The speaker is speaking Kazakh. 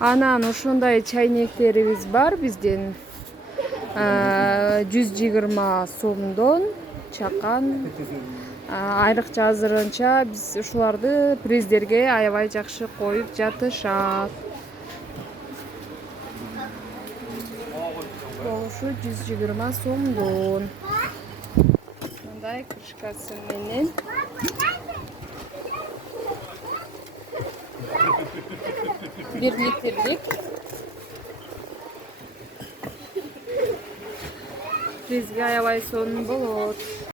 Анан ушундай чайнектерибиз бар биздин. 120 сомдон чакан. Айрыкча азырынча биз ушуларды приздерге аябай жакшы коюп жатышат. Болушу 120 сомдон. Мындай крышкасы менен. Bir litrelik. Призге аябай сонун болот.